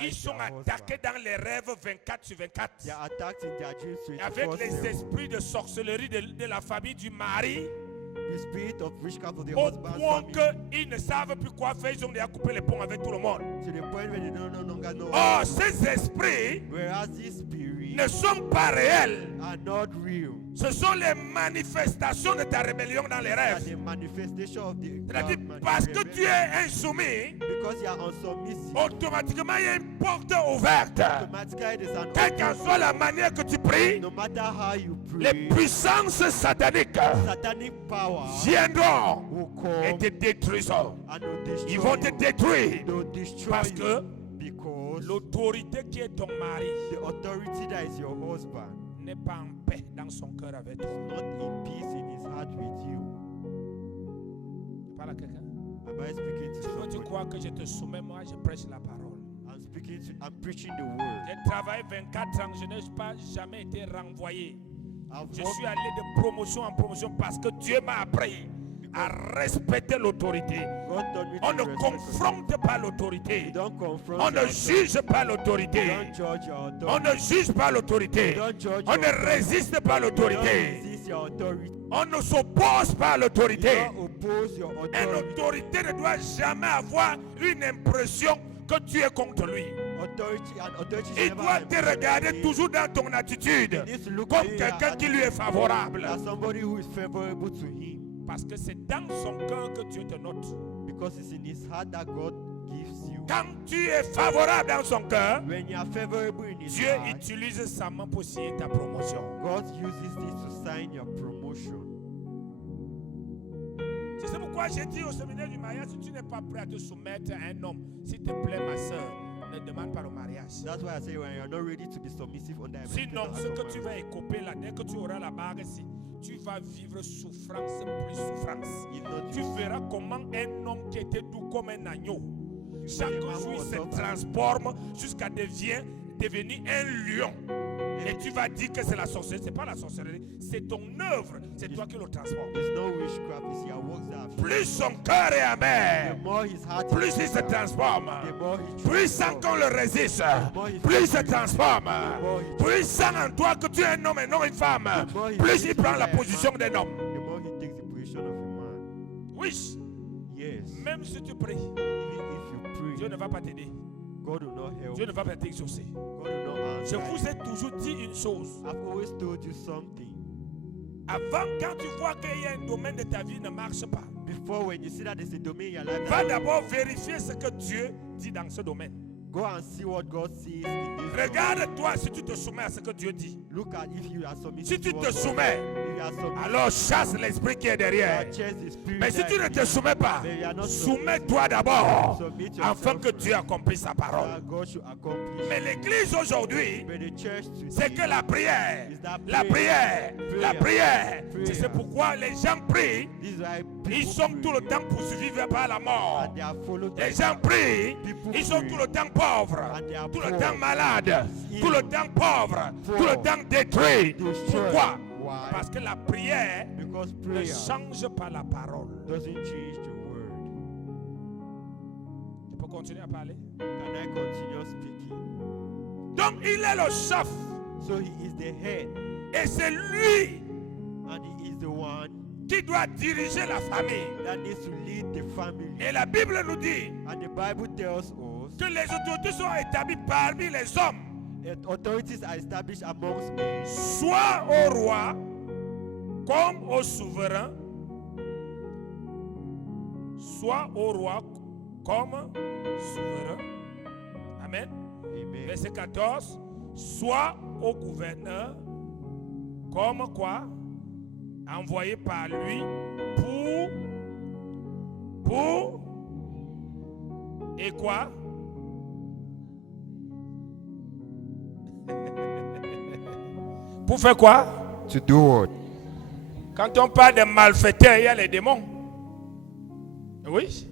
Ils sont attaqués dans les rêves 24 sur 24. They are attacked in their dreams Avec les 24/7. esprits de sorcellerie de la famille du mari, The spirit of witchcraft of the au husband's point family. qu'ils ne savent plus quoi faire. Ils ont déjà coupé les ponts avec tout le monde. To the point where they no longer know. Or, ces esprits Whereas these spirits ne sont pas réels. are not real. Ce sont les manifestations de ta rébellion dans les They are rêves. the manifestation of the C'est-à-dire, God parce que tu es insoumis, because you are unsubmissive. automatiquement il y a une porte ouverte. Automatically there's an Quelle qu'en soit la manière que tu pries, no matter how you les pray, puissances sataniques satanic power viendront will et come te détruiront. and will destroy Ils vont te you. détruire They'll destroy parce you que because l'autorité qui est ton mari the authority that is your husband n'est pas en paix dans son cœur avec toi. is not in peace in his heart with you. Je parle à quelqu'un. Am I speaking to Si toi tu somebody? crois que je te soumets, moi je prêche la parole. I'm preaching the word. J'ai travaillé 24 ans, je n'ai pas jamais été renvoyé. I've Je walked- suis allé de promotion en promotion parce que Dieu m'a appris à respecter l'autorité. God told me On to ne respect confronte pas l'autorité. you. Don't confront On ne your juge pas authority. l'autorité. Don't judge your On authority. ne juge pas l'autorité. Don't judge On your ne authority. résiste pas Don't l'autorité. resist your authority. On ne s'oppose pas à l'autorité. Don't oppose your Une authority. autorité ne doit jamais avoir une impression que tu es contre lui. Authority Il should doit never te have regarder authority. toujours dans ton attitude He needs to look comme at you quelqu'un qui lui est favorable. as somebody who is favorable to him. Parce que c'est dans son cœur que Dieu te note. Because it's in his heart that God gives you. Quand tu es favorable dans son cœur, When you are favorable in his Dieu heart, utilise sa main pour signer ta promotion. God uses this to sign your promotion. C'est pourquoi j'ai dit au séminaire du mariage, si tu n'es pas prêt à te soumettre à un homme, s'il te plaît ma soeur, ne demande pas le mariage. That's why I say when you're not ready to be submissive under a man, Sinon, don't ce ask que for tu marriage. vas écoper là, dès que tu auras la bague ici, tu vas vivre souffrance plus souffrance. If not, Tu you verras comment un homme qui était doux comme un agneau, see chaque the man jour who il was se suffered. transforme jusqu'à devenir un lion. Et tu vas dire que c'est la sorcellerie. Ce n'est pas la sorcellerie, c'est ton œuvre. C'est toi qui le transforme. There's no witchcraft, it's your works that have Plus son cœur est The amer, more his heart plus is il se pure, transforme. the more he Plus sans qu'on le résiste, plus il se transforme. Plus sans en toi que tu es un homme et non une femme, plus il prend la position d'un homme. the more he takes the position of a man. Oui, Yes. même si tu pries, Even if you Dieu pray, ne va pas t'aider. God will not help. Dieu ne va pas t'exaucer. God will not Je answer. vous ai toujours dit une chose. I've always told you something. Avant, quand tu vois qu'il y a un domaine de ta vie qui ne marche pas, Before, when you see that there's a domain in your life, va that d'abord vérifier ce que Dieu dit dans ce domaine. go and see what God sees in this. Regarde-toi si tu te soumets à ce que Dieu dit. Look at if you are submitted Si tu to what te God soumets, says. If you are submitted, alors chasse l'esprit qui est derrière. chase the spirit Mais si that tu ne is te in soumets pas, But you are not soumets-toi d'abord Submit afin yourself que Dieu accomplisse sa that parole. God should accomplish. Mais l'église aujourd'hui, But the church today c'est que la prière, is that la prière, la prière. Prayer. C'est pourquoi les gens prient, This is why ils people sont pray. tout le temps poursuivis par la mort. And they are followed Les by gens prient, People ils sont pray. tout le temps pauvres, And they are tout le poor. temps malades, Ill. tout le temps pauvres, Poor. tout le temps détruits. Destroyed. Pourquoi? Why? Parce que la prière Because ne prayer change pas la parole. doesn't change the word. Tu peux continuer à parler? Can I continue speaking? Donc il est le chef So he is the head et c'est lui and he is the one qui doit diriger la famille. that needs to lead the family. Et la Bible nous dit And the Bible tells us que les autorités sont établies parmi les hommes, that authorities are established amongst men, soit au roi comme au souverain, soit au roi comme souverain. Amen. amen, Verset 14, soit au gouverneur comme quoi? Envoyé par lui pour et quoi? Pour faire quoi? to do what? Quand on parle de malfaiteurs, il y a les démons. Oui,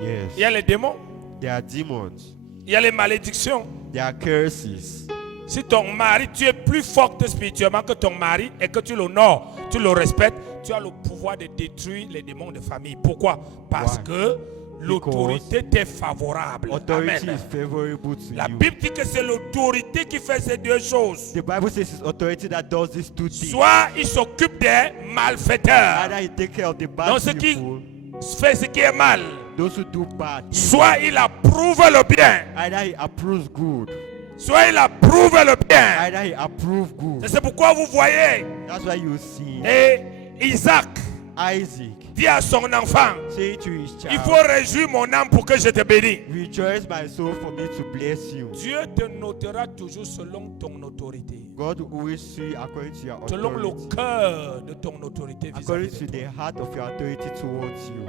Yes. il y a les démons. There are demons. Il y a les malédictions. There are curses. Si ton mari, tu es plus forte spirituellement que ton mari et que tu l'honores, tu le respectes, tu as le pouvoir de détruire les démons de famille. Pourquoi? Parce Why? que l'autorité t'est favorable. authority Amen. is favorable to La you. Bible dit que c'est l'autorité qui fait ces deux choses. The Bible says it's authority that does these two things. Soit il s'occupe des malfaiteurs, Either he take care of the donc bad ceux qui people, fait ce qui est mal, those who do bad. soit il approuve le bien, Either he approves good. soit il approuve le bien. Either he approves good. C'est pourquoi vous voyez, That's why you see et Isaac Isaac dit à son enfant, saying to his il child, faut réjouir mon âme pour que je te bénisse. rejoice my soul for me to bless you. Dieu te notera toujours selon ton autorité, God will always see you according to your selon le authority. cœur de ton autorité According vis-à-vis to de the toi. heart of your authority towards you.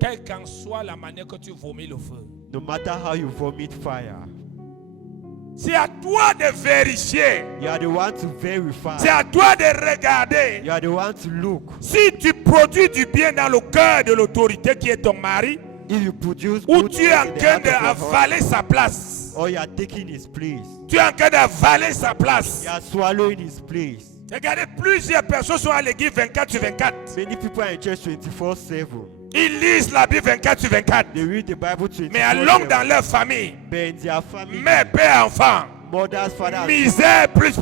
Quelle qu'en soit la manière que tu vomis le feu, No matter how you vomit fire, c'est à toi de vérifier, you are the one to verify. c'est à toi de regarder. You are the one to look. Si tu produis du bien dans le cœur de l'autorité qui est ton mari, If you produce ou good tu es en in the train heart of your husband, d'avaler sa place, or you are taking his place, tu es en train d'avaler sa place. you are swallowing his place. Regardez, plusieurs personnes sont à l'église 24 sur 24. Many people are in church 24/7. Ils lisent la Bible 24 sur 24. They read the Bible 24/7. Mais à l'homme dans leur famille, But in their family, mère, père, enfant, mothers, fathers, misère plus.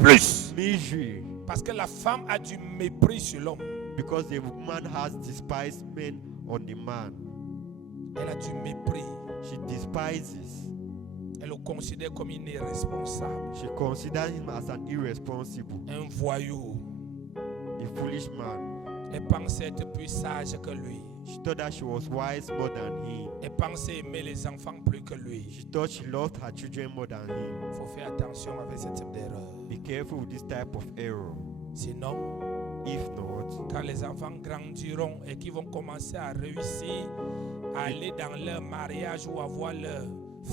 misery. Parce que la femme a du mépris sur l'homme. Because the woman has despised men on the man. Elle a du mépris. She despises. Elle le considère comme une irresponsable, She considers him as an irresponsible, un voyou. a foolish man. Elle pensait être plus sage que lui. She thought that she was wise more than him. Elle pensait aimer les enfants plus que lui. She thought she loved her children more than him. Il faut faire attention avec ce type d'erreur. Be careful with this type of error. Sinon, If not, quand les enfants grandiront et qu'ils vont commencer à réussir à aller dans leur mariage ou avoir leur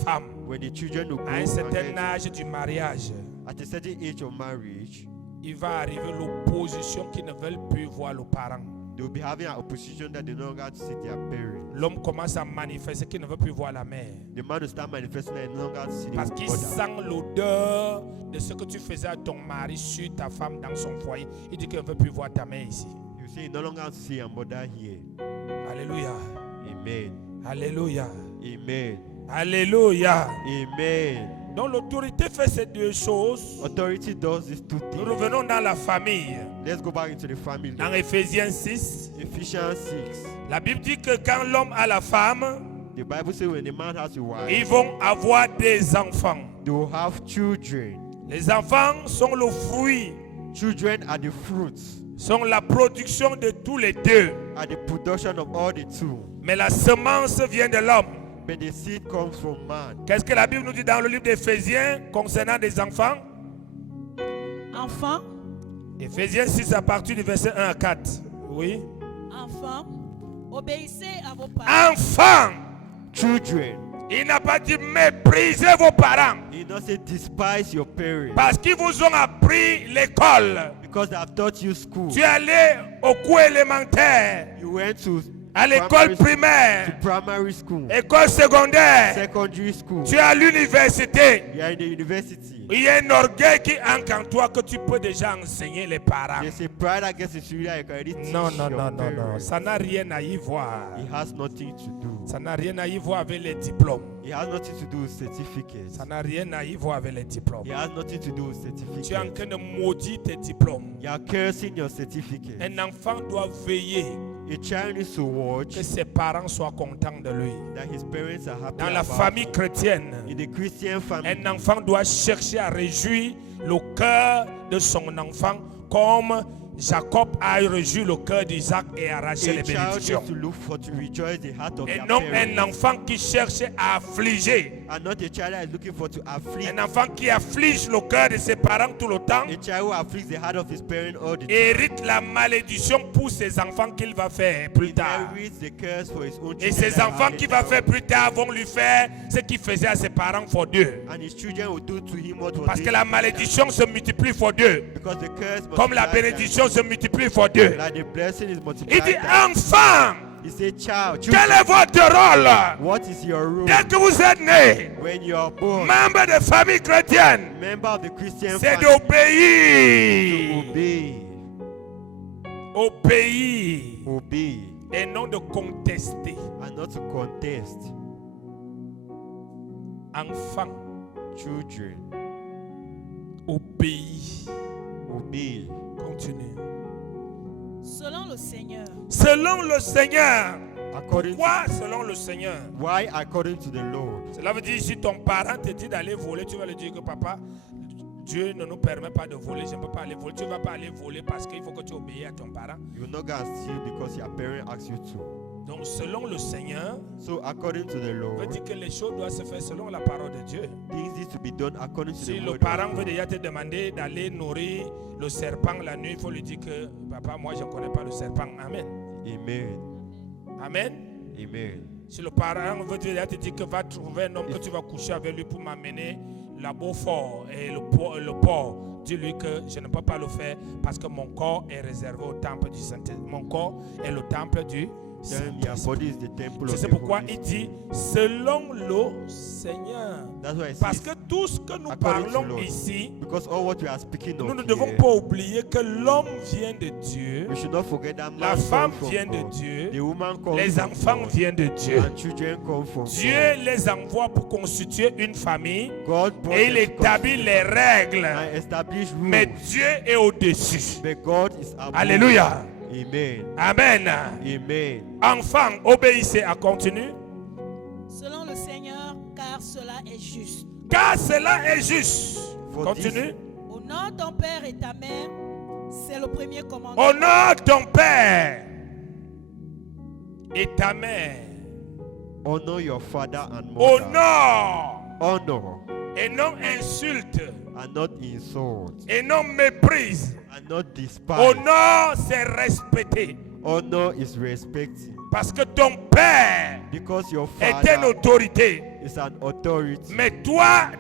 femme, when the children will grow à un and certain get âge du mariage, at a certain age of marriage, il va arriver l'opposition qui ne veulent plus voir les parents. they will be having an opposition that they no longer to see their parents. L'homme commence à manifester qu'il ne veut plus voir la mère. The man will start manifesting and no longer to see Parce the qu'il mother. sent l'odeur de ce que tu faisais à ton mari sur ta femme dans son foyer. Il dit qu'il ne veut plus voir ta mère ici. You see, no longer to see your mother here. Alléluia. Amen. Alléluia. Amen. Alléluia. Amen. Donc l'autorité fait ces deux choses. Authority does these two Nous things. revenons dans la famille. Let's go back into the family. Dans Éphésiens 6, Ephesians 6. la Bible dit que quand l'homme a la femme, The Bible says when a man has a wife, ils vont avoir des enfants. they will have children. Les enfants sont le fruit, Children are the fruits, sont la production de tous les deux. are the production of all the two. Mais la semence vient de l'homme. But the seed comes from man. Qu'est-ce que la Bible nous dit dans le livre d'Éphésiens concernant des enfants? Enfants, Éphésiens 6 à partir du verset 1 à 4. Oui. enfants, obéissez à vos parents. Enfants, Children, il n'a pas dit méprisez vos parents. he does not say despise your parents Parce qu'ils vous ont appris l'école. because they have taught you school. Tu es allé au cours élémentaire, You went to à l'école to primaire, primary school, école secondaire. secondary school. Tu es à l'université. You are in the university. Il y a un orgueil qui entre en toi que tu peux déjà enseigner les parents. There's a pride that gets into you that you can already teach Non, non, your non, non, non. parents. Ça n'a rien à y voir. It has nothing to do. Ça n'a rien à y voir avec les diplômes. It has nothing to do with certificates. Ça n'a rien à y voir avec les diplômes. It has nothing to do with Tu es en certificates. train de maudire tes diplômes. You are cursing your certificate. Un enfant doit veiller A child needs to watch que ses parents soient contents de lui. that his parents are happy Dans la about famille him. chrétienne, In the Christian family, un enfant doit chercher à réjouir le cœur de son enfant comme Jacob a réjoui le cœur d'Isaac et arraché a les child bénédictions. needs to look for to rejoice the heart of Et their non un parents. enfant qui cherche à affliger. And not a child that is looking for to afflict. Un enfant qui afflige le cœur de ses parents tout le temps A child who afflicts the heart of his parent all the time. hérite la malédiction pour ses enfants qu'il va faire plus tard. Inherits the curse for his own Et children ses that enfants are qu'il va later faire on. plus tard vont lui faire ce qu'il faisait à ses parents fois deux. And his children will do to him what was Parce que done la to malédiction se multiplie fois deux. because the curse Comme la multiplies bénédiction se multiplie fois deux. like the blessing is Il multiplied. dit times. enfant, He said, child, quel children, est votre rôle? what is your role Dès que vous êtes né, when you are born? membre de famille chrétienne, Member of the Christian c'est family, d'obéir. to obey. Obéir. Obey. Et non de contester. and not to contest. Enfant, Children, obéis. obey. Continue. Selon le Seigneur. Selon le Seigneur. According Pourquoi selon le Seigneur? why according to the Lord? Cela veut dire si ton parent te dit d'aller voler, tu vas lui dire que papa, Dieu ne nous permet pas de voler, je ne peux pas aller voler. Tu ne vas pas aller voler parce qu'il faut que tu obéis à ton parent. You will not go and steal because your parent asks you to. Donc selon le Seigneur, So according to the veut Lord, dire que les choses doivent se faire selon la parole de Dieu. things need to be done according to Si the le word. parent of veut God. déjà te demander d'aller nourrir le serpent la nuit, il faut lui dire que papa, moi je ne connais pas le serpent. Amen. Amen. Amen. Amen. Si le parent veut déjà te dire que va trouver un homme que tu vas coucher avec lui pour m'amener la Beaufort et le port, dis-lui que je ne peux pas le faire parce que mon corps est réservé au temple du Saint-Esprit. Mon corps est le temple du Then your Saint-Esprit. body is the temple of C'est the pourquoi Holy il Spirit. dit selon le Seigneur. That's why it Parce says, que tout ce que nous according to parlons Lord. ici, because all what we are speaking nous of ne devons here, pas oublier que l'homme vient de Dieu, we should not forget that la man femme comes from vient de God. Dieu, The woman comes les from enfants God. viennent de Dieu. And children come from Dieu les envoie pour constituer une famille God. God brought et il them to établit constitute les a family règles. and establish rules. Mais Dieu est au-dessus. But God is above. Alléluia. Amen. Amen. Amen. Enfants, obéissez à continue. Selon le Seigneur, car cela est juste. Car cela est juste. For Continue. Honore ton père et ta mère. C'est le premier commandement. Honore ton père et ta mère. Honor your father and mother. Honore Honor et non insulte and not insult et non méprise. and not despise. Honore, c'est respecter. Honor is respecting. Parce que ton père Because your est une father autorité. is an authority. Mais toi,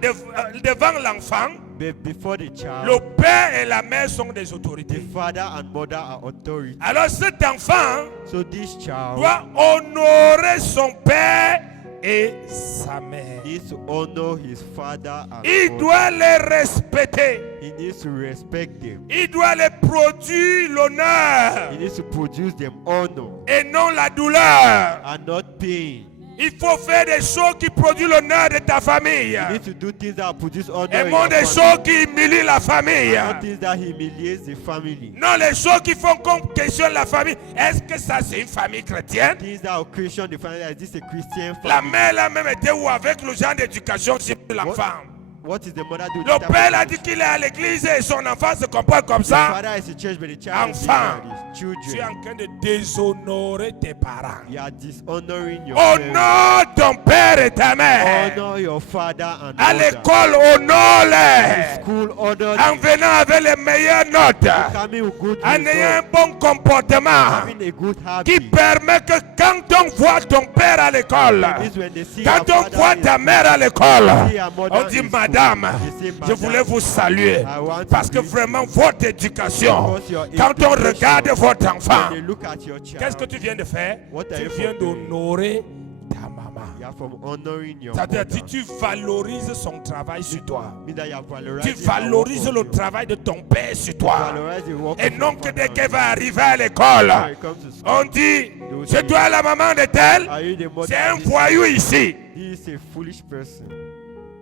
devant l'enfant, But before the le child, père et la mère sont des the autorités. father and mother are authority. Alors cet enfant So this child doit honorer son père et sa mère. needs to honor his father and Il mother. doit les respecter. He needs to respect them. Il doit les produire l'honneur He needs to produce them honor et non la douleur. and not pain. Il faut faire des choses qui produisent l'honneur de ta famille. You need to do things that produce honor Et in non your des family. choses qui humilient la famille. Not things that humiliates the family. Non, les choses qui font qu'on questionne la famille. Est-ce que ça c'est une famille chrétienne? Things that will question the family. Is this a Christian La family? mère là même était où avec le genre d'éducation sur l'enfant? What is the mother doing? Le père a dit qu'il est à l'église et son enfant se comporte comme The ça. father is in church, but the child is Enfant, being like this. tu es Children, en train de déshonorer tes parents. you are dishonoring your parents. Honore ton père et ta mère. Honor your father and À mother. l'école, In honore-les. school, honor En them. venant avec les meilleures notes. Coming with good En ayant un results. bon comportement. Having a good Qui habit. permet que quand on voit ton père à l'école, This when they see quand your on father voit in ta school, mère à l'école, see your mother on dit in school, madame, they say, je voulais "Madam, vous saluer I want to parce que greet vraiment you votre éducation, because your quand on education, regarde votre enfant, when they look at your qu'est-ce que child, tu viens de faire? What are Tu you viens doing? d'honorer ta maman. you are from honoring your C'est-à-dire mother. que tu valorises son travail sur toi. Means that you are Tu valorizing the valorises work le of you. travail de ton père sur toi. Valorize the work Et of non your que father dès on qu'elle you. va arriver à l'école, When it comes to school, on dit, c'est toi la maman de tel, are you the mother? c'est un This- voyou ici. He is a foolish person.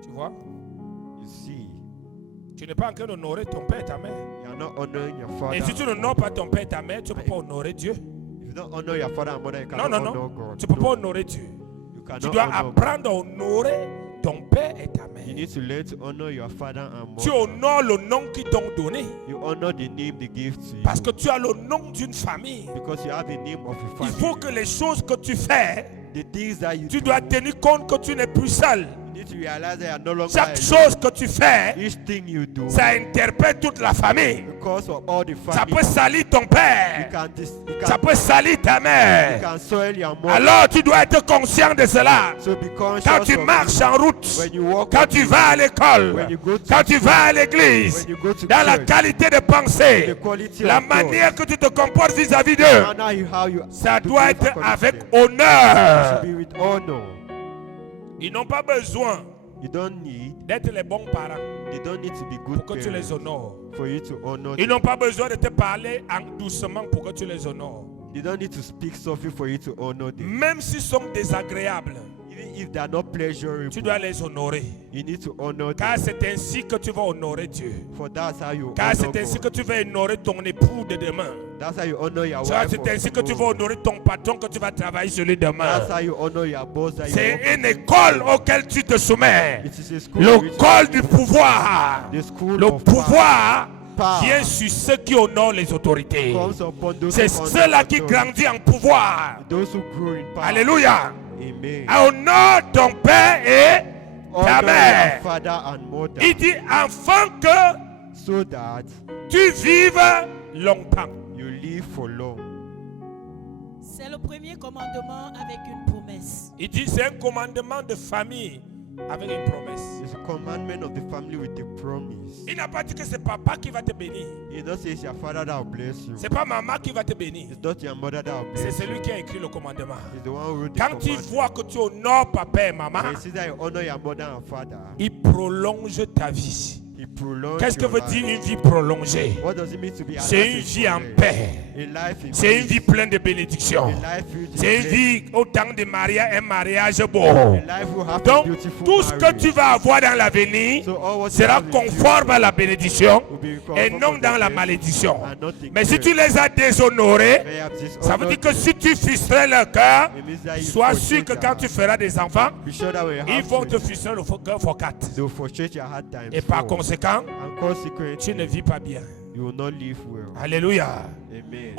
Tu vois? You see, Tu n'es pas en train d'honorer ton père et ta mère. you are not honoring your father. Et si tu n'honores pas ton père et ta mère, tu ne peux pas honorer Dieu. If you don't honor your father and mother, you Non, cannot non, honor non. God. Tu ne peux No, pas honorer Dieu. you Tu cannot dois honor God. apprendre à honorer ton père et ta You mère. need to learn to honor your father and Tu mother. honores le nom qu'ils t'ont donné. You honor the name they gave to you. Parce que tu as le nom d'une famille. Because you have the name of a Il family. faut que les choses que tu fais, The things that you tu do, dois tenir compte que tu n'es plus seul. you need to realize that you are no longer Chaque alone. chose que tu fais, Each thing you do, ça interpelle toute la famille. because of all the Ça family, peut salir ton you père. Ça peut salir ta you mère. can soil your mother. Alors tu dois être conscient de cela. So be conscious Quand tu of marches it. en route, When you walk quand on tu the vas à road, l'école, when you go to quand tu school, vas à l'église, when you go to dans la church, qualité de pensée, the quality la of manière que tu te comportes vis-à-vis d'eux, how you ça do doit things être according to avec them. honneur. Should be with honor. Ils n'ont pas besoin You don't need, d'être les bons parents they don't need to be good pour que tu les parents honores. for you to honor Ils them. n'ont pas besoin de te parler doucement pour que tu les honores. They don't need to speak softly for you to honor them. Même s'ils sont désagréables, Even if they are not pleasurable, tu dois les honorer. you need to honor Car them. c'est ainsi que tu vas honorer Dieu. For that's how you Car honor c'est ainsi God. que tu vas honorer ton époux de demain. That's how you honor your Car wife. c'est ainsi of que tu vas tomorrow. honorer ton patron que tu vas travailler sur lui demain. That's how you honor your boss. That you C'est work une with. école auquel tu te soumets. It is a school in which L'école du pouvoir. the school Le of pouvoir power vient sur ceux qui honorent les autorités. comes upon those C'est who honor ceux-là qui authority. grandissent en pouvoir. Those who grow in power. Alléluia. Amen. Honore ton père et ta Honor mère. your father and mother, Il dit afin que so that tu vives longtemps. you live for long. C'est le premier commandement avec une promesse. Il dit c'est un commandement de famille avec une promesse. It's a commandment of the family with a promise. Il n'a pas dit que c'est papa qui va te bénir. He not say it's your father that will bless you. C'est pas maman qui va te bénir. It's not your mother that will C'est bless you. celui qui a écrit le commandement. It's the one who wrote the Quand tu commandment. vois que tu honores papa et maman, When you see that you honor your mother and father, il prolonge ta vie. he prolongs Qu'est-ce que your veut life. dire une vie prolongée? What does it mean to be alive? C'est une vie en paix. A life in C'est une peace. vie pleine de bénédictions. A life filled with C'est une blessing. vie au temps de mariage, un mariage beau. A life who have a Donc, beautiful tout ce que marriage. tu vas avoir dans l'avenir So all what you sera have in conforme à la bénédiction will be et conformed non to the dans la blessing malédiction. and not in Mais si curse. tu les as déshonorés, They have dishonored ça veut dire que you. si tu frustrais leur cœur, It means that you sois frustrate sûr que their quand tu heart. feras des enfants, Be sure that when you ils have vont te children, frustrer le cœur fois 4. they will frustrate your heart times Et par 4. conséquent, And consequently, tu ne vis pas bien. you will not live well. Alléluia. Amen.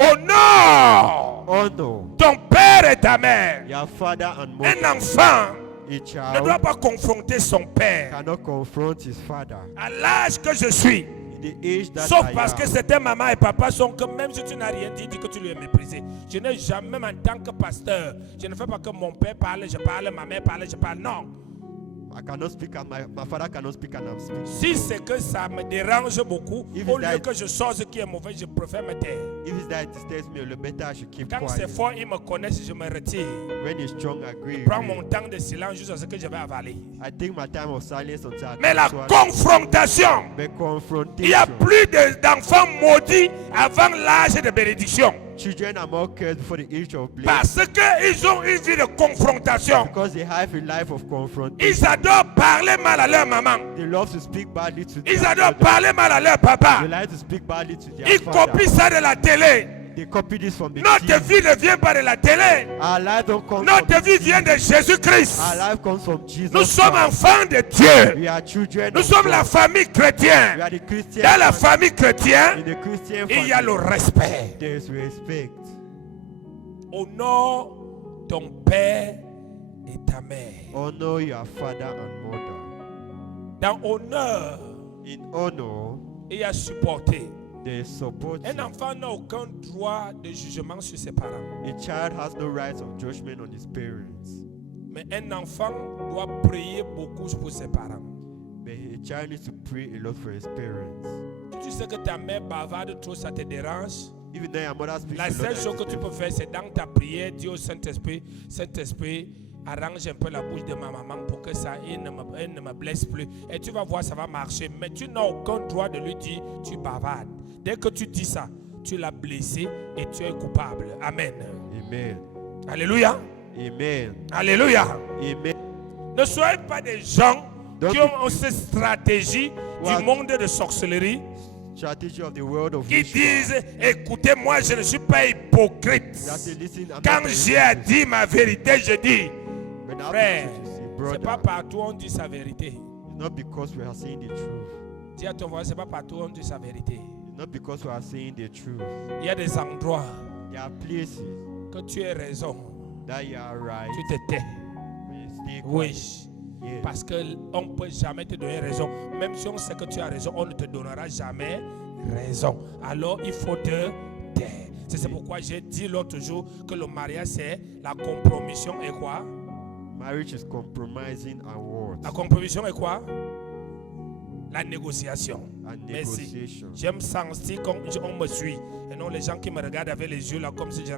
Honore Honor ton père et ta mère. your father and mother. Un enfant A ne child doit pas confronter son père. cannot confront his father. À l'âge que je suis, In the age that sauf I parce am, que certains mamans et papas sont comme, même si tu n'as rien dit, dis que tu lui es méprisé. Je n'ai jamais, même en tant que pasteur, je ne fais pas que mon père parle, je parle, ma mère parle, je parle. Non. I cannot speak and my father cannot speak and I'm speaking. Si c'est que ça me dérange beaucoup, If au it's lieu that- que je sors ce qui est mauvais, je préfère me taire. If it's that it disturbs me, the better I should keep Quand c'est quiet. fort, ils me connaissent, je me retire. When it's strong, I agree. Je prends mon temps de silence jusqu'à ce que je vais avaler. I take my time of silence until I Mais la swallow. confrontation, But il y a confrontation. plus d'enfants maudits avant l'âge de bénédiction. Children are more cursed before the age of blessing Parce qu'ils ont une vie de confrontation. because they have a life of confrontation. Ils adorent parler mal à leur maman. They love to speak badly to their Ils adorent mother. parler mal à leur papa. They like to speak badly to their Ils father. copient ça de la télé. They copy this from the Notre TV. vie ne vient pas de la télé. Our life don't come Notre from vie vient de Jésus-Christ. Our life comes from Jesus. Nous sommes Christ. enfants de Dieu. We are children. Nous of sommes God. la famille We chrétienne. are the Christian. Dans la family. famille chrétienne, In the Christian il y a le family, respect. there is respect. Honore ton père et ta mère. Honor your father and mother. Dans honneur, In honor, il y a supporter. there is support. Un enfant n'a aucun droit de jugement sur ses parents. A child has no rights of judgment on his parents. Mais un enfant doit prier beaucoup pour ses parents. But a child needs to pray a lot for his parents. Tu sais que ta mère bavarde trop, ça te dérange. Even though your mother speaks La a lot, seule that chose que is tu peux faire, c'est dans ta prière, dire au Saint-Esprit, Saint-Esprit, arrange un peu la bouche de ma maman pour que ça elle ne me blesse plus. Et tu vas voir, ça va marcher. Mais tu n'as aucun droit de lui dire, tu bavardes. Dès que tu dis ça, tu l'as blessé et tu es coupable. Amen. Amen. Alléluia. Amen. Alléluia. Amen. Ne soyez pas des gens Donc, qui ont cette stratégie Ouais. du monde de sorcellerie, Strategy of the world of qui ritual. disent, écoutez, moi je ne suis pas hypocrite. That say, listen, I'm Quand not a j'ai hypocrite. dit ma vérité, je dis, When I have frère, the truth, you say, c'est brother, pas partout où on dit sa vérité. it's not because we are saying the truth. Dis à ton voisin, c'est pas partout où on dit sa vérité. It's not because we are saying the truth. Il y a des endroits There are places que tu as raison, that you are right. tu te tais. When you stay quiet. Oui. Yeah. Parce qu'on ne peut jamais te donner raison. Même si on sait que tu as raison, on ne te donnera jamais raison. Alors il faut te taire. C'est pourquoi j'ai dit l'autre jour que le mariage c'est la compromission et quoi? Marriage is compromising and what? La compromission est quoi? La négociation. And Merci. negotiation. J'aime sentir qu'on me suit. Et non les gens qui me regardent avec les yeux là comme si je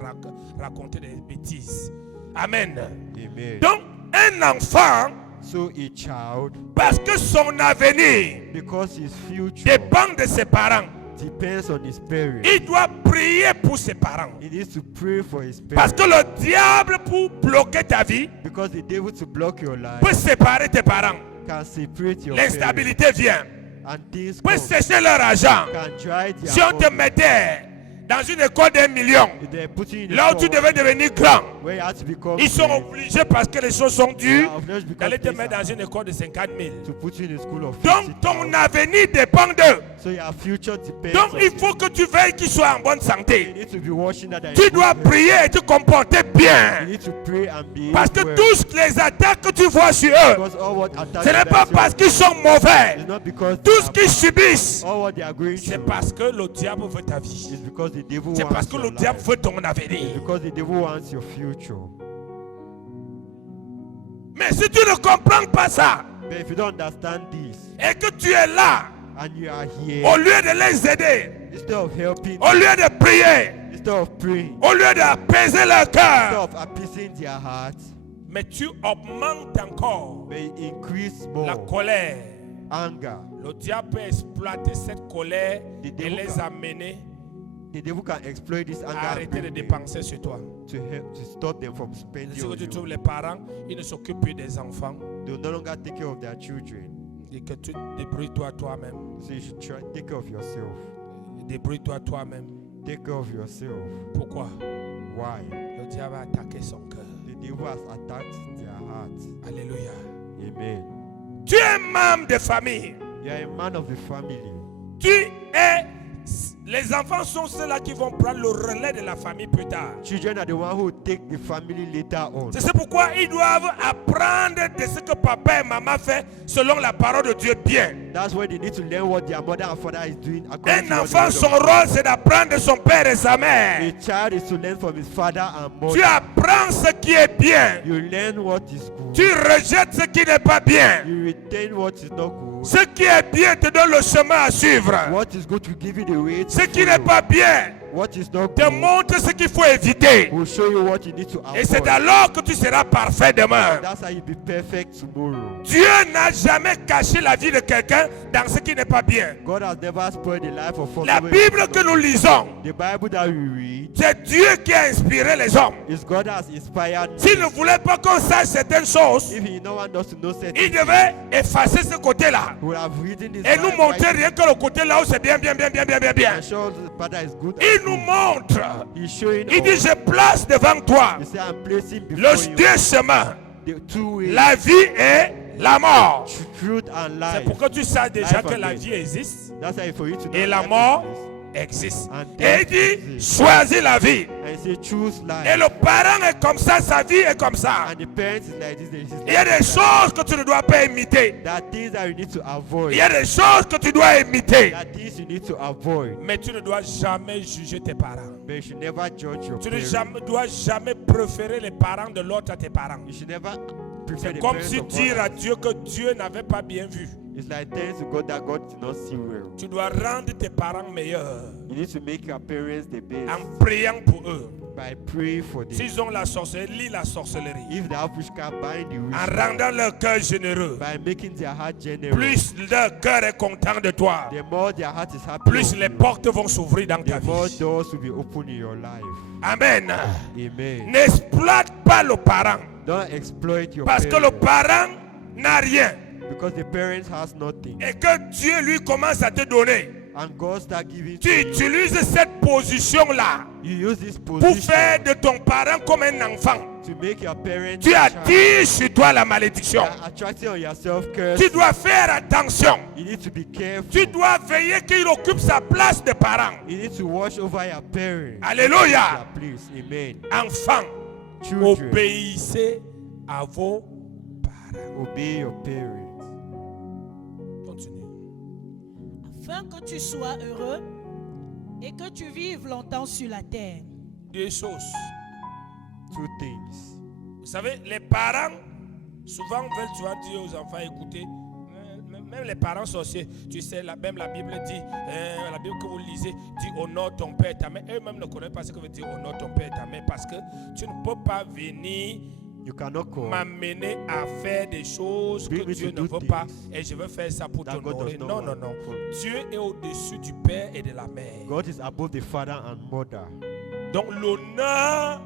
racontais des bêtises. Amen. Amen. Donc, un enfant, So a child, parce que son avenir because his future dépend de ses parents, depends on his parents. Il doit prier pour ses parents. He needs to pray for his Parce parents. que le diable, pour bloquer ta vie, Because the devil to block your life peut séparer tes parents. can separate your parents. L'instabilité vient. And things Peut come. sécher leur argent. Can dry their Si on te money. mettait dans une école d'1 million, If they put you in a là où tu store devais devenir grand, where you have to become ils sont great, obligés parce que les choses sont dures they are obliged because d'aller te things mettre are dans une école de 50 000. to put you in a school of Donc ton 50,000. avenir dépend d'eux. So your future depends Donc on il them. faut que tu veilles qu'ils soient en bonne You santé. need to be watching that. Tu dois prier et te comporter You bien. need to pray and be Parce que well. tous les attaques que tu vois sur eux, Because all what attack ce n'est pas them, parce qu'ils sont mauvais. it's not because Tout they ce are qu'ils bad. subissent, All what they are going c'est through parce que le diable veut ta is vie. because the devil C'est parce wants que your le diable life. veut ton It's avenir. because the devil wants your future. Mais si tu ne comprends pas ça But if you don't understand this et que tu es là, and you are here, au lieu de les aider, instead of helping, au lieu de prier, instead of praying, au lieu d'apaiser leur instead cœur, of appeasing their hearts, mais tu augmentes encore they increase la more colère. anger. Le diable peut exploiter cette colère The et devil les can- amener The devil can exploit this à anger and arrêter de bring them dépenser sur toi. to help to stop them from spending C'est que on tu trouves you. les parents, ils ne s'occupent plus des enfants. They will no longer take care of their children. Et que tu débrouilles-toi toi-même. So you should try take care of yourself. Débrouille-toi toi-même. Take care of yourself. Pourquoi? Why? Le diable a attaqué son cœur. The devil has attacked their hearts. Alléluia. Amen. Tu es membre de famille. You are a man of the family. Tu es... Les enfants sont ceux-là qui vont prendre le relais de la famille plus tard. Children are the one who take the family later on. C'est pourquoi ils doivent apprendre de ce que papa et maman fait selon la parole de Dieu bien. That's why they need to learn what their mother and father is doing according Un to what enfant, the son word of rôle, c'est d'apprendre de son père et sa God. mère. A child is to learn from his father and Tu mother. apprends ce qui est bien. You learn what is good. Tu rejettes ce qui n'est pas bien. You retain what is not good. Ce qui est bien te donne le chemin à suivre. What is good will give you the way to Ce qui n'est follow. pas bien What is not te good montre ce qu'il faut éviter. will show you what you need to Et c'est avoid. alors que tu seras parfait demain. That's how you be perfect tomorrow. Dieu n'a jamais caché la vie de quelqu'un dans ce qui n'est pas bien. God has never spoiled the life of La someone. Bible que nous lisons, The Bible that we read c'est Dieu qui a inspiré les hommes. is God has inspired me. S'il ne voulait pas qu'on sache certaines choses, If he no one wants to know certain il things, devait effacer ce côté-là he would have written this et nous Bible montrer right rien que le côté là où c'est bien, bien, bien, bien, bien, bien, bien. and show the father is good. Il and nous good. montre. He's showing Il dit, us. je place devant toi He said, I'm placing le before you deux chemins, the two ways, la vie et la mort. truth and C'est life. pour que tu saches déjà Life que and la death. vie existe That's why for you to know et la life mort exists. existe. And Et il death dit, exists. choisis la vie. And he said, choose life. Et le parent est comme ça, sa vie est comme ça. And the parents is like this. Il y a des choses que tu ne dois pas imiter. There are things that you need to avoid. Il y a des choses que tu dois imiter. There are things you need to avoid. Mais tu ne dois jamais juger tes parents. But you should never judge your Tu ne parents. dois jamais préférer les parents de l'autre à tes parents. You should never prefer C'est the comme parents si of dire à others. Dieu que Dieu n'avait pas bien vu. It's like telling to God that God did not see well. Tu dois rendre tes parents meilleurs You need to make your parents the best en priant pour eux. by praying for them. S'ils ont la sorcellerie, lis la sorcellerie. If they have witchcraft, bind the En witchcraft. rendant leur cœur généreux. By making their heart generous. Plus leur cœur est content de toi, The more their heart is happy, plus of les you, portes vont s'ouvrir dans ta the more vie. doors will be open in your life. Amen. Amen. N'exploite pas le parent. Don't exploit your Parce que le parents. parent n'a rien. Because the parents has nothing. Et que Dieu lui commence à te donner. And God start giving Tu to you. utilises cette position-là You use this pour position faire de ton parent comme un enfant. to make your parents Tu a child. attires sur toi la You malédiction. are attracting on yourself curse. Tu dois faire attention. You need to be careful. Tu dois veiller qu'il occupe sa place de parent. You need to watch over your parents. Alléluia. Yeah, please. Amen. Enfants, Children, obéissez à vos parents. obey your parents. Continue. afin que tu sois heureux et que tu vives longtemps sur la terre. Deux choses. Two things. Vous savez, les parents souvent veulent souvent dire aux enfants, écoutez, même les parents sorciers, tu sais, même la Bible dit, la Bible que vous lisez, dit honore ton père et ta mère. Eux-mêmes ne connaissent pas ce que veut dire honore ton père et ta mère parce que tu ne peux pas venir You cannot come. m'amener à faire des choses que Bring me Dieu to ne do veut pas things et je veux faire ça pour that God t'honorer. does not Non, want. non, non. Dieu est au-dessus du père et de la mère. God is above the father and mother. Donc l'honneur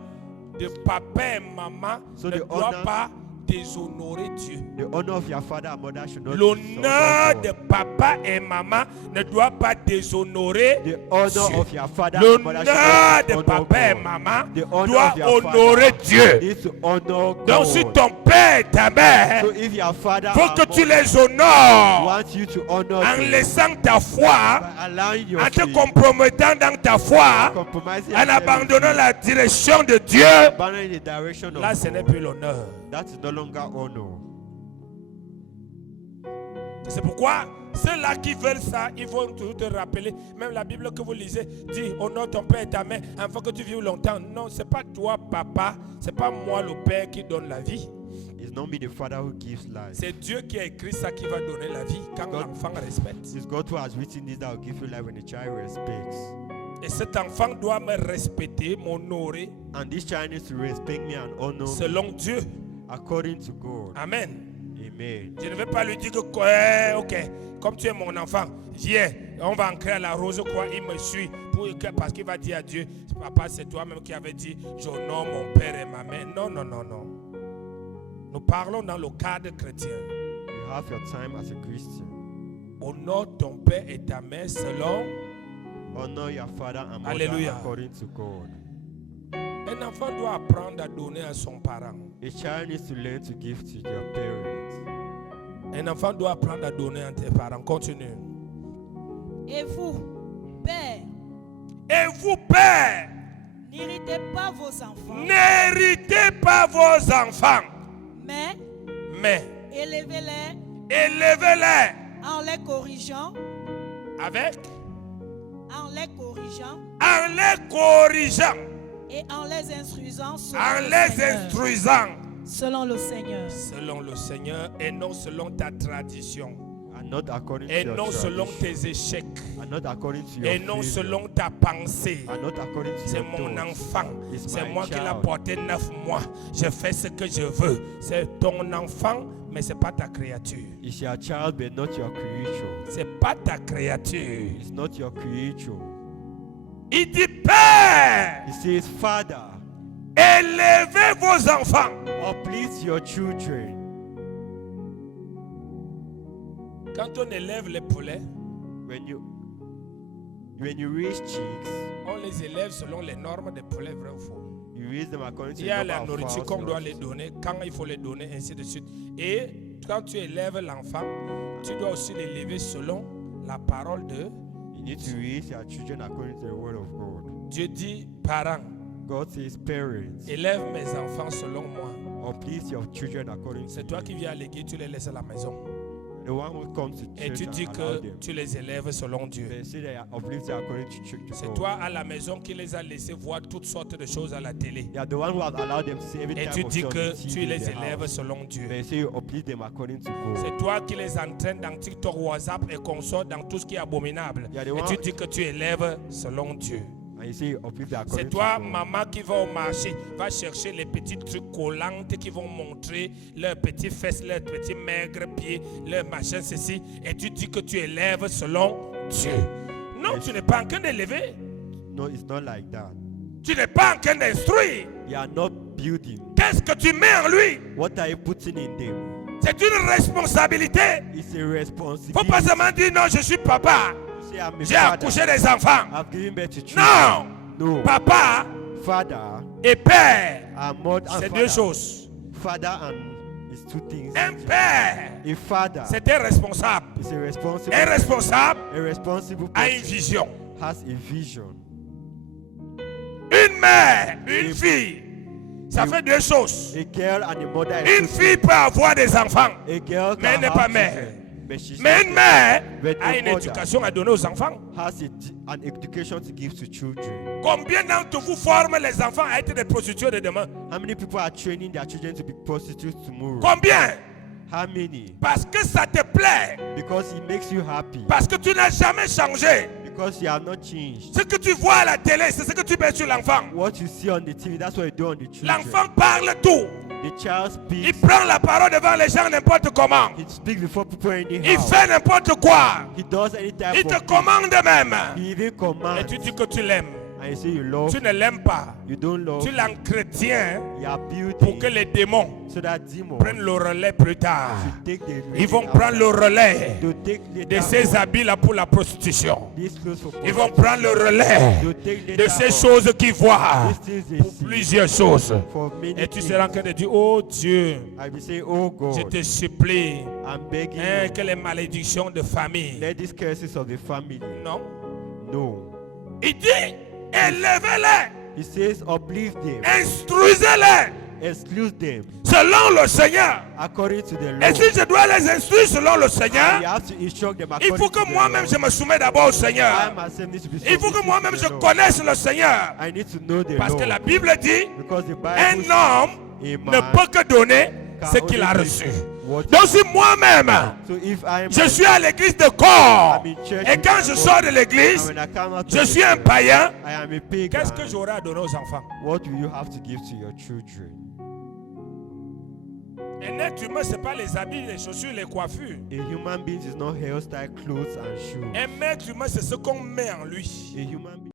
de papa et maman So ne the doit honor- pas déshonorer Dieu. The honor of your father and mother should not L'honneur dishonor de God. papa et maman ne doit pas déshonorer The honor Dieu. of your father and mother should L'honneur not de dishonor papa et God. maman The honor doit of your honorer father Dieu. needs to honor Donc si God. ton père et ta mère, So if your father faut and que tu mother les honores want you to honor en them laissant ta foi, by allowing your en te faith, compromettant dans ta foi, compromising en yourself abandonnant with la direction de Dieu. abandoning the direction Là, of ce n'est God, plus l'honneur. that is no longer honor. C'est pourquoi ceux-là qui veulent ça, ils vont toujours te rappeler. Même la Bible que vous lisez dit honore ton père et ta mère afin que tu vives longtemps. Non, c'est pas toi, papa. C'est pas moi, le père, qui donne la vie. It's not me, the father, who gives life. C'est Dieu qui a écrit ça qui va donner la vie quand God- l'enfant respecte. It's God who has written this that will give you life when the child respects. Et cet enfant doit me respecter, m'honorer And this child needs to respect me and honor me selon Dieu. according to God. Amen. Amen. Je ne vais pas lui dire que, ok, comme tu es mon enfant, viens, on va ancrer à la rose, quoi, il me suit, parce qu'il va dire à Dieu, papa, c'est toi-même qui avais dit, j'honore mon père et ma mère. Non, non, non, non. Nous parlons dans le cadre chrétien. You have your time as a Christian. Honore ton père et ta mère selon. Honor your father and mother Alléluia. according to God. Un enfant doit apprendre à donner à son parent. A child needs to learn to give to their parents. Un enfant doit apprendre à donner à tes parents. Continue. Et vous, pères, Et vous, pères, n'irritez pas vos enfants, n'héritez pas vos enfants, mais élevez-les élevez-les en les corrigeant, avec, en les corrigeant en les corrigeant, et en les instruisant selon en le les Seigneur. instruisant Selon le Seigneur. selon le Seigneur et non selon ta tradition And not according et to your non selon tradition. tes échecs And not according to your et non failure. selon ta pensée. And not according to C'est your mon thoughts. enfant, It's c'est my moi qui l'ai child. porté 9 mois. Je fais ce que je veux. C'est ton enfant, mais c'est pas ta créature. It's your child, but not your creature. C'est pas ta créature. It's not your creature. Il dit Père, He says, Father, élevez vos enfants. please your children. Quand on élève les poulets, When you raise chicks, on les élève selon les normes des poulets, vrai ou faux? you raise them according to Il y a the la number of nourriture fowls qu'on doit you les raise. donner, quand il faut les donner, ainsi de suite. Et quand tu élèves l'enfant, tu dois aussi l'élever selon la parole de You need to raise your children according to the word of God. Dieu. Dit, parents, God says, parents, élève mes enfants selon moi. please your children according to C'est toi me. qui viens à l'église, tu les laisses à la maison. The one who comes to Et church tu dis and allow que them. tu les élèves selon Dieu. They say they are uplifted according to church. to C'est God. toi à la maison qui les a laissés voir toutes sortes de choses à la télé. They are the one who have allowed them to see every Et type tu of dis thing on que the TV tu in les the élèves house. selon Dieu. They say you uplift them according to God. C'est toi qui les entraînes dans TikTok, WhatsApp et consorts dans tout ce qui est abominable. Il y a des Et gens- tu dis que tu élèves selon Dieu. And you say you uplift them according C'est to toi, God. maman, qui va au marché, va chercher les petits trucs collants qui vont montrer leurs petits fesses, leurs petits maigres pieds, leurs machins, ceci. Et tu dis que tu élèves selon Dieu. Non, Yes. tu n'es pas en train d'élever. No, it's not like that. Tu n'es pas en train d'instruire. You are not building. Qu'est-ce que tu mets en lui? What are you putting in them? C'est une responsabilité. It's a Il ne responsibility. faut pas seulement dire non, je suis papa. You say, I'm a J'ai father. accouché des enfants. I've given birth to children. Non. No. Papa Father et père, and mother. c'est and deux father. choses. Father and it's two things. Un père, A father c'est un responsable. is a responsible. Un responsable A responsible a une person vision. has a vision. Une mère, une fille, ça fait deux choses. A girl and a mother. Une fille peut avoir des enfants, A girl mais elle can n'est pas have mère. children, but she's mais not une a- mère But a a une mother éducation à donner aux enfants. has an education to give to children. Combien d'entre vous forment les enfants à être des prostituées de demain? How many people are training their children to be prostitutes tomorrow? Combien? How many? Parce que ça te plaît. Because it makes you happy. Parce que tu n'as jamais changé. Because you have not changed. Ce que tu vois à la télé, c'est ce que tu mets sur l'enfant. What you see on the TV, that's what you do on the children. L'enfant parle tout. The child Il speaks. prend la parole devant les gens n'importe comment. He speaks before people in the Il house. fait n'importe quoi. He does any type Il te of thing. commande même. He even Et commands. tu dis que tu l'aimes. And you say you love. Tu ne l'aimes pas. You don't love. Tu l'entretiens You are pour que building les démons so that demons prennent le relais plus tard. should take the Ils vont lead prendre le after. relais They'll take de later ces on habits-là pour la prostitution. these clothes for Ils vont prostitution. prendre le relais They'll take de later ces on choses qu'ils voient these things they pour see plusieurs choses. for many Et tu things. seras en train de dire, oh Dieu, I will say, oh je God, te supplie I'm begging you, que les malédictions de famille. let these curses of the family. Non. No. Il dit, élevez-les, He says, uplift them, instruisez-les exclude them selon le Seigneur. according to the Et law. si je dois les instruire selon le You Seigneur, have to instruct them il according faut to que the moi-même law. je me soumets d'abord au I Seigneur. myself need to be Il faut que submitted moi-même to je the law. connaisse le Seigneur. I need to know the Parce law. que la Bible dit, Because the Bible un says homme a ne man peut que donner can ce qu'il a only reçu. give what he Donc si moi-même, So if I am je suis à l'église de corps, I'm in church et with quand my je body, sors de and l'église, when I come out je of suis the un church, païen, I am a pagan. qu'est-ce que j'aurai à donner aux enfants? What do you have to give to your children? Un être humain, ce n'est pas les habits, les chaussures, les coiffures. A human being is not hairstyle, clothes, and shoes. Un être humain, c'est ce qu'on met en lui. A human being